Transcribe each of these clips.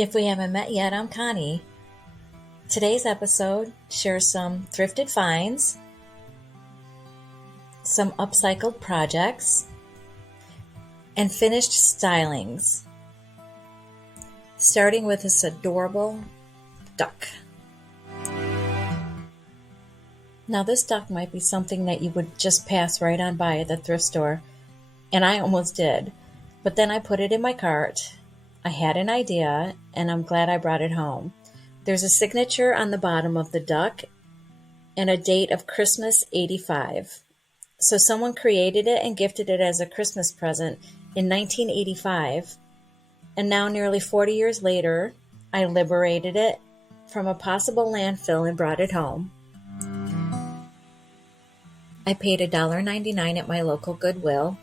If we haven't met yet, I'm Connie. Today's episode shares some thrifted finds, some upcycled projects, and finished stylings, starting with this adorable duck. Now this duck might be something that you would just pass right on by at the thrift store, and I almost did, but then I put it in my cart. I had an idea, and I'm glad I brought it home. There's a signature on the bottom of the duck and a date of Christmas 85. So someone created it and gifted it as a Christmas present in 1985. And now nearly 40 years later, I liberated it from a possible landfill and brought it home. I paid $1.99 at my local Goodwill.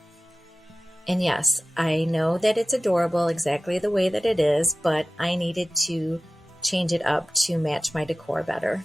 And yes, I know that it's adorable exactly the way that it is, but I needed to change it up to match my decor better.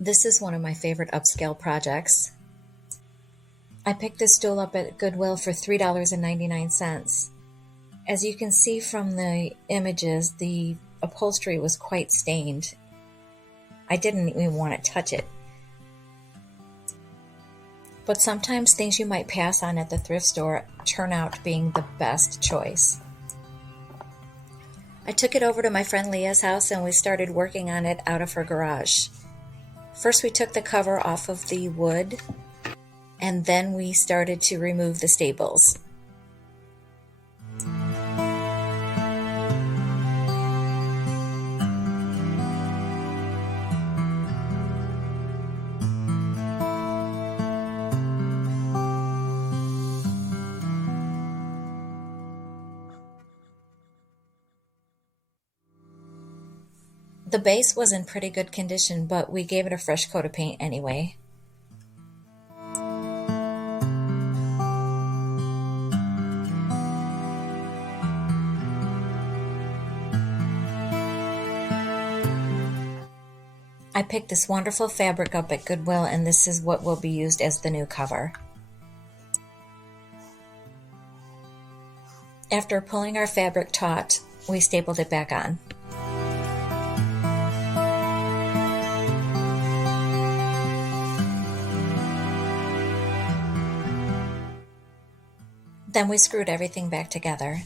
This is one of my favorite upscale projects. I picked this stool up at Goodwill for $3.99. As you can see from the images, the upholstery was quite stained. I didn't even want to touch it. But sometimes things you might pass on at the thrift store turn out being the best choice. I took it over to my friend Leah's house and we started working on it out of her garage. First, we took the cover off of the wood, and then we started to remove the staples. The base was in pretty good condition, but we gave it a fresh coat of paint anyway. I picked this wonderful fabric up at Goodwill, and this is what will be used as the new cover. After pulling our fabric taut, we stapled it back on. Then we screwed everything back together.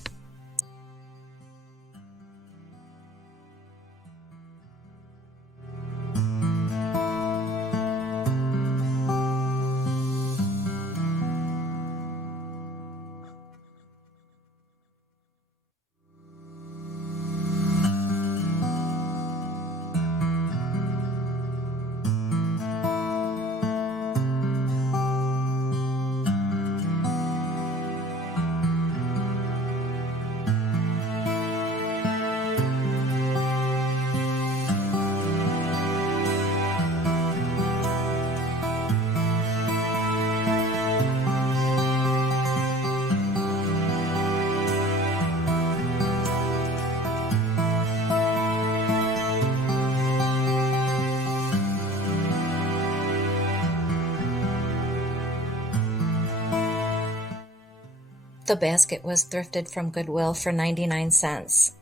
The basket was thrifted from Goodwill for 99 cents.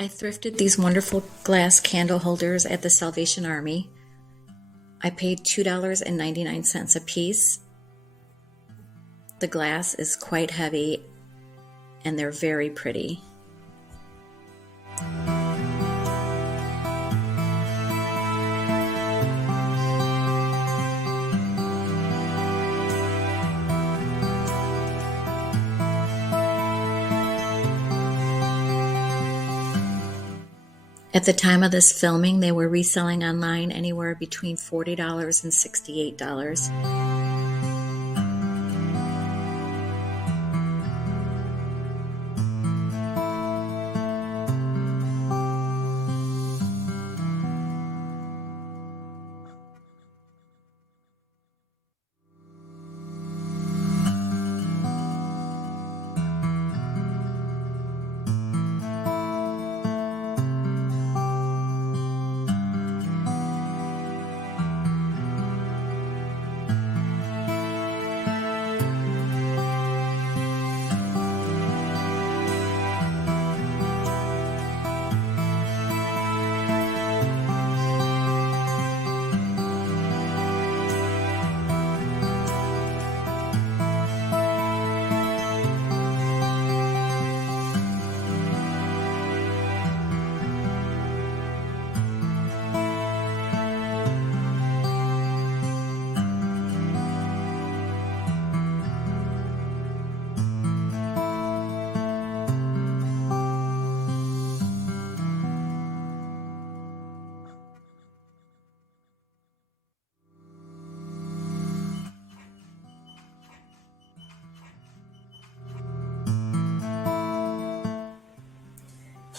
I thrifted these wonderful glass candle holders at the Salvation Army. I paid $2.99 a piece. The glass is quite heavy and they're very pretty. At the time of this filming, they were reselling online anywhere between $40 and $68.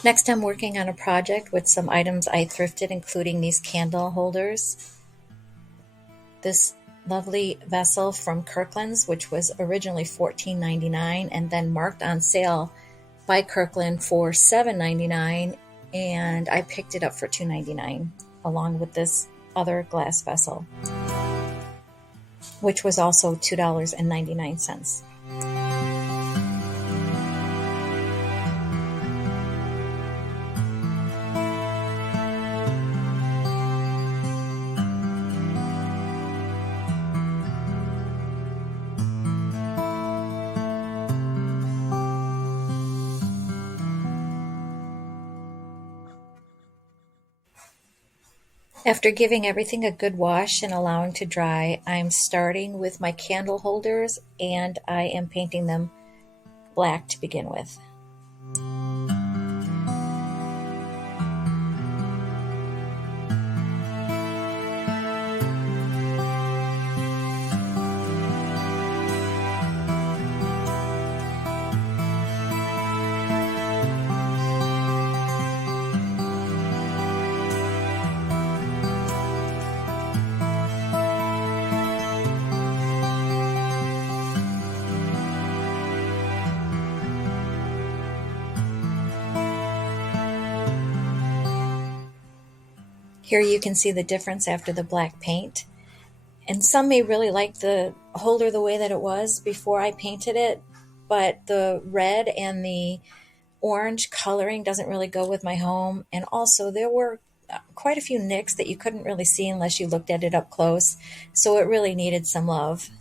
Next, I'm working on a project with some items I thrifted, including these candle holders. This lovely vessel from Kirkland's, which was originally $14.99 and then marked on sale by Kirkland for $7.99, and I picked it up for $2.99 along with this other glass vessel, which was also $2.99. After giving everything a good wash and allowing to dry, I'm starting with my candle holders and I am painting them black to begin with. Here you can see the difference after the black paint. And some may really like the holder the way that it was before I painted it, but the red and the orange coloring doesn't really go with my home. And also there were quite a few nicks that you couldn't really see unless you looked at it up close. So it really needed some love.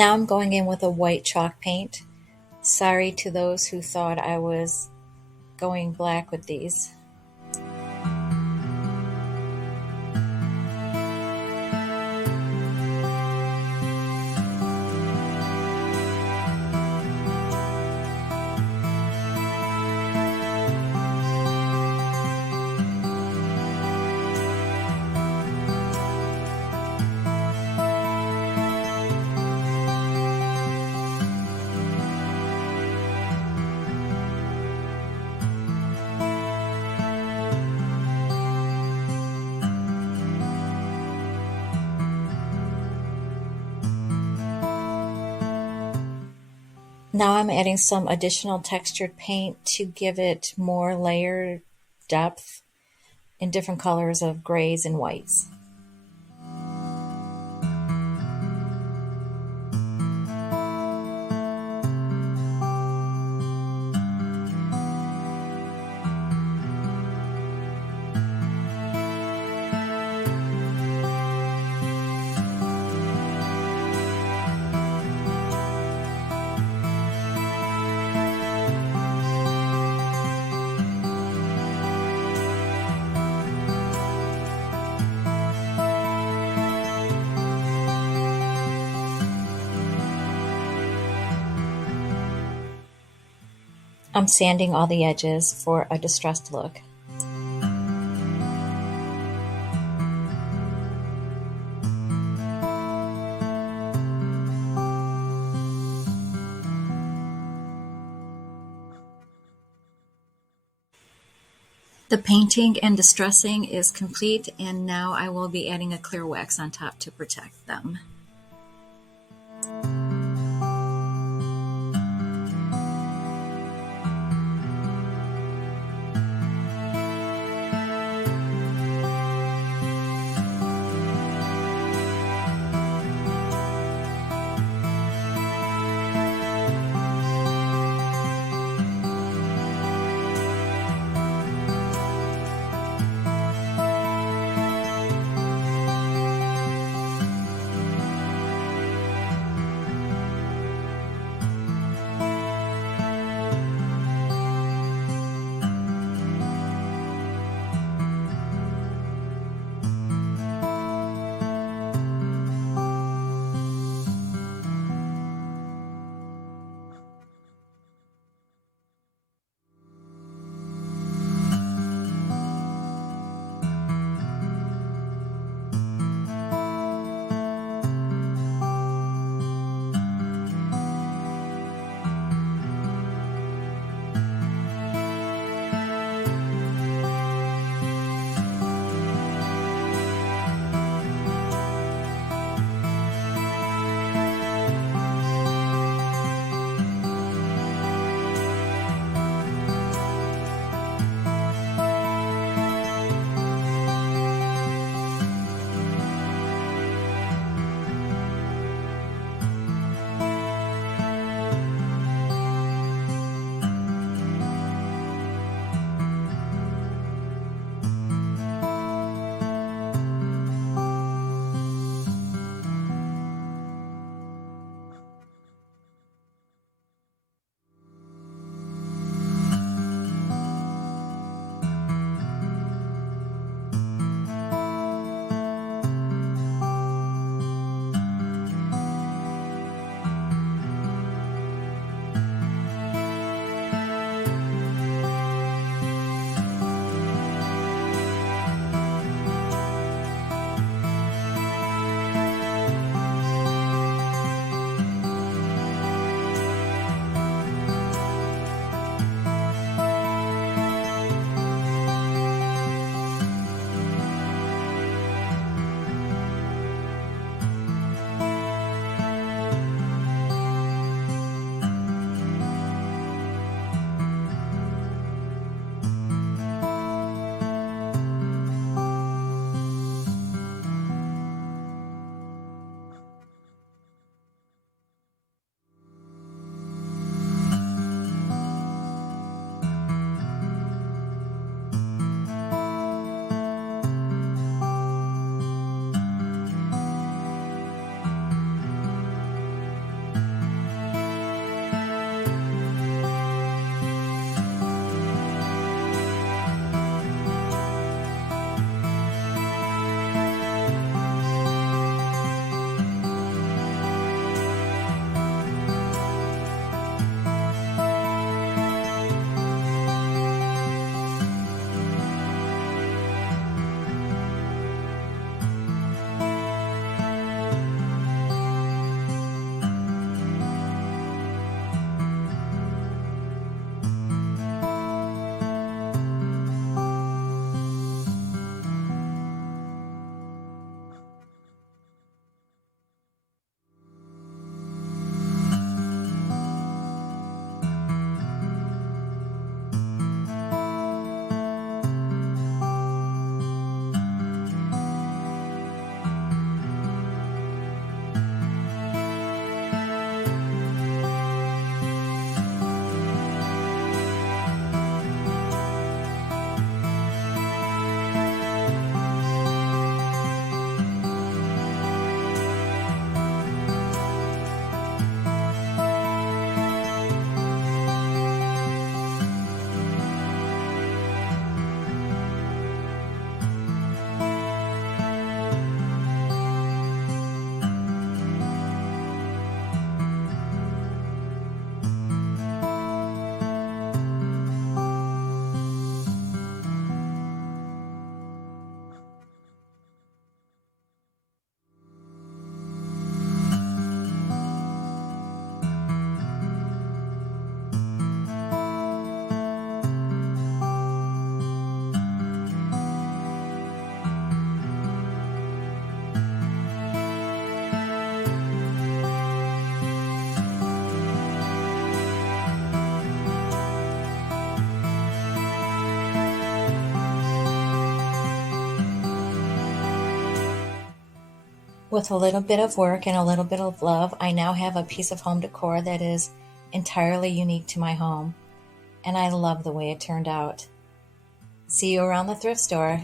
Now I'm going in with a white chalk paint. Sorry to those who thought I was going black with these. Now I'm adding some additional textured paint to give it more layer depth in different colors of grays and whites. I'm sanding all the edges for a distressed look. The painting and distressing is complete, and now I will be adding a clear wax on top to protect them. With a little bit of work and a little bit of love, I now have a piece of home decor that is entirely unique to my home, and I love the way it turned out. See you around the thrift store.